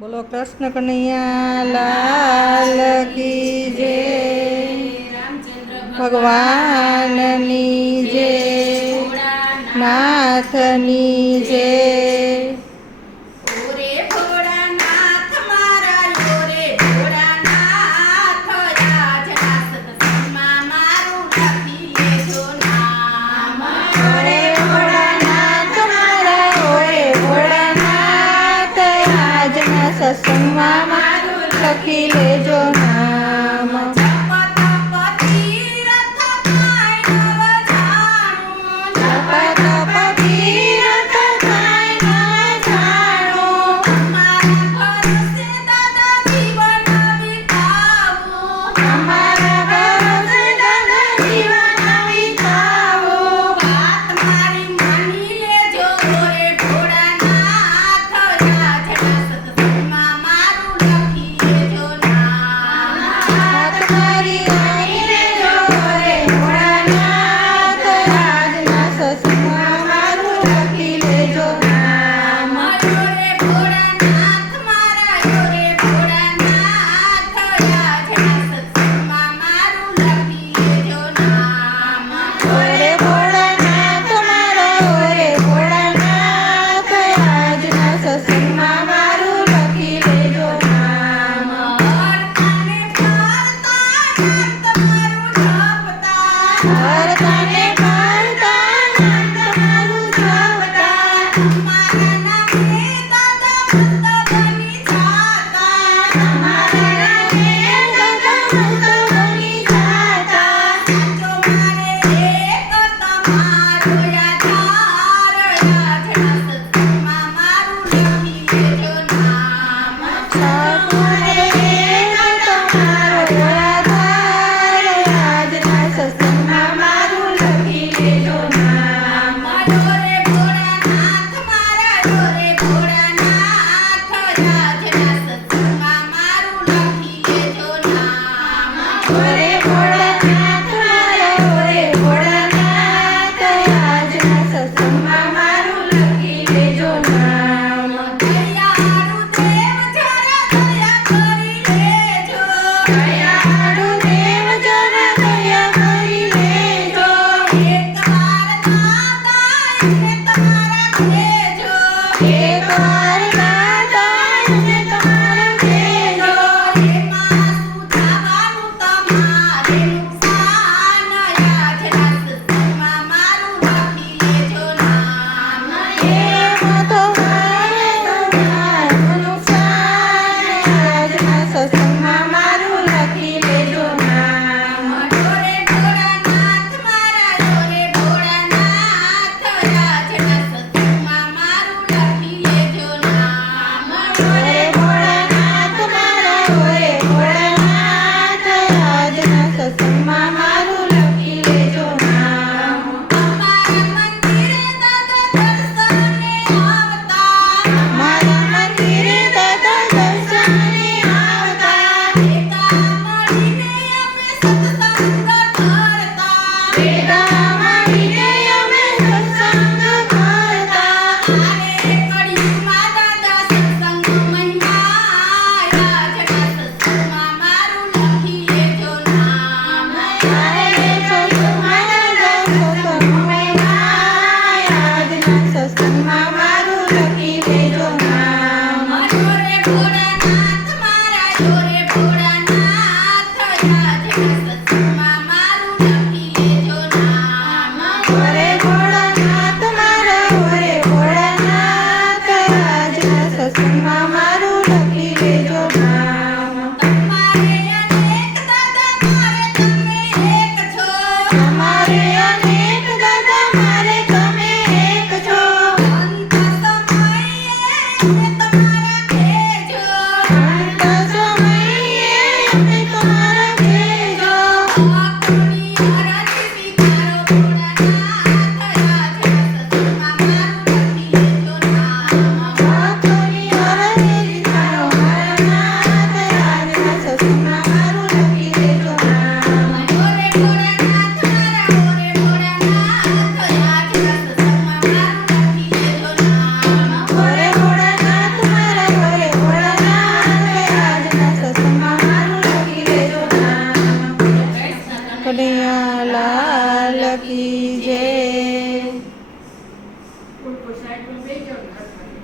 બોલો કૃષ્ણ કનૈયા લાલ કી જય. ભગવાનની જે નાથની જય. સસુમા મારું લખી લેજો ના Yeah.